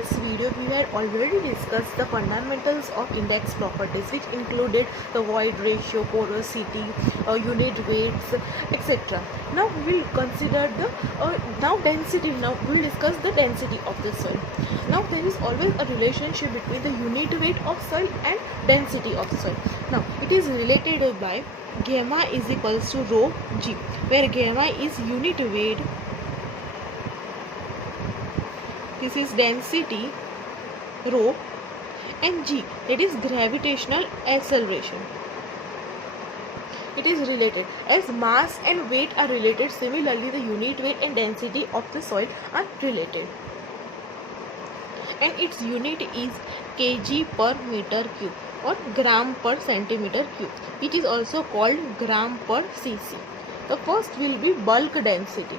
previous video, we had already discussed the fundamentals of index properties, which included the void ratio, porosity, unit weights, etc. Now we will consider the density. Now we will discuss the density of the soil. Now there is always a relationship between the unit weight of soil and density of soil. Now it is related by gamma is equals to rho g, where gamma is unit weight. This is density rho, and g, that is gravitational acceleration. It is related as mass and weight are related. Similarly, the unit weight and density of the soil are related, and its unit is kg per meter cube or gram per centimeter cube. It is also called gram per cc. The first will be bulk density,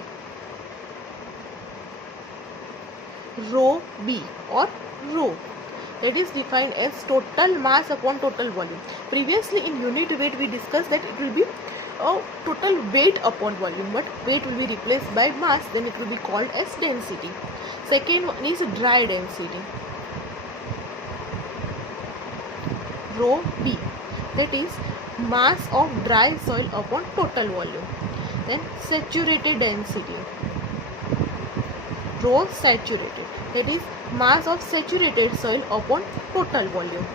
rho b or rho, that is defined as total mass upon total volume. Previously in unit weight we discussed that it will be total weight upon volume, but weight will be replaced by mass, then it will be called as density. Second one is dry density, rho b, that is mass of dry soil upon total volume. Then saturated density, rho saturated, that is mass of saturated soil upon total volume.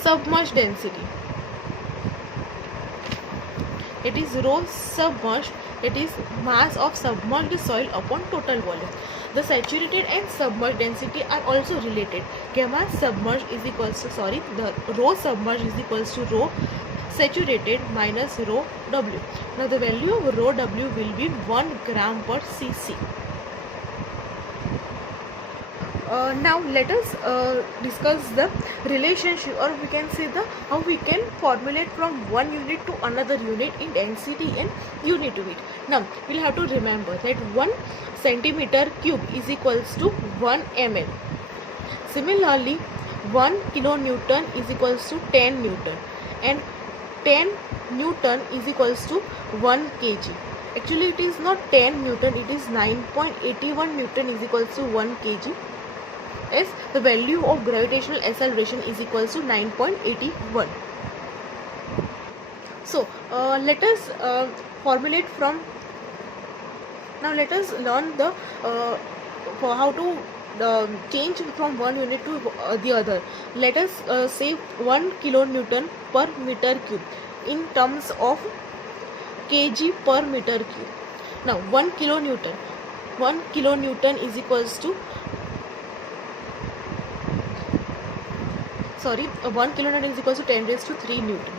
Submerged density, it is rho submerged, that is mass of submerged soil upon total volume. The saturated and submerged density are also related. Gamma submerged is equals to the rho submerged is equals to rho saturated minus rho w. Now the value of rho w will be 1 gram per cc. Now let us discuss the relationship, or we can say how we can formulate from one unit to another unit in density and unit weight. Now we will have to remember that 1 centimeter cube is equals to 1 ml. Similarly, 1 kilonewton is equals to 10 newton, and 10 newton is equals to 1 kg. Actually it is not 10 newton, it is 9.81 newton is equals to 1 kg, as the value of gravitational acceleration is equals to 9.81. So let us formulate from. Now let us learn the for how to change from one unit to the other. Let us say 1 kilonewton per meter cube in terms of kg per meter cube. Now 1 kilonewton is equals to 1 kilonewton is equals to 10 raised to 3 newton.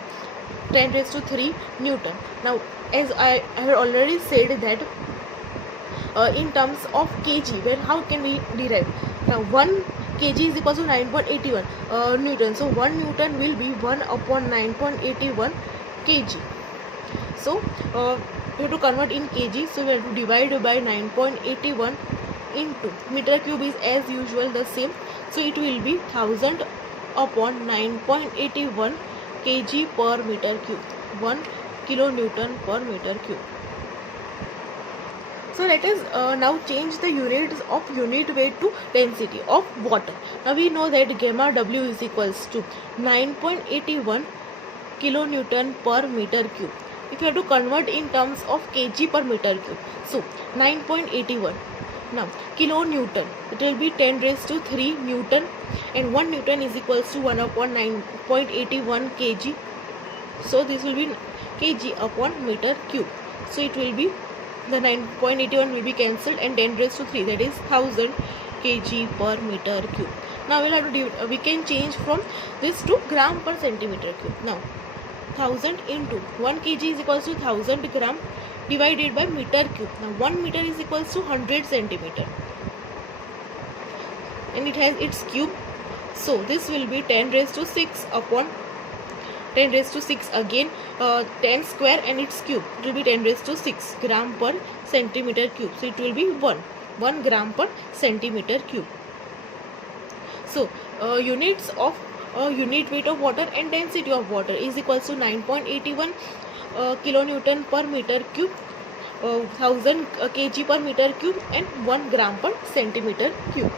10 raised to 3 newton. Now as I have already said that in terms of kg, where how can we derive? Now 1 kg is equals to 9.81 newton. So 1 newton will be 1 upon 9.81 kg. So we have to convert in kg. So we have to divide by 9.81 into meter cube is as usual the same. So it will be 1000 upon 9.81 kg per meter cube, 1 kilonewton per meter cube. So let us now change the units of unit weight to density of water. Now we know that gamma W is equals to 9.81 kilonewton per meter cube. If you have to convert in terms of kg per meter cube, so 9.81. Now kilonewton, it will be 10 raised to 3 newton, and 1 newton is equals to 1 upon 9.81 kg. So this will be kg upon meter cube. So it will be, the 9.81 will be cancelled, and 10 raised to 3, that is 1000 kg per meter cube. Now we'll have to we can change from this to gram per centimeter cube. Now 1000 into 1 kg is equals to 1000 gram divided by meter cube. Now 1 meter is equals to 100 centimeter, and it has its cube. So this will be 10 raised to 6 upon 10 raised to 6 again 10 square and its cube. It will be 10 raised to 6 gram per centimeter cube. So it will be 1 gram per centimeter cube. So units of unit weight of water and density of water is equals to 9.81 kilonewton per meter cube, 1000 kg per meter cube, and 1 gram per centimeter cube.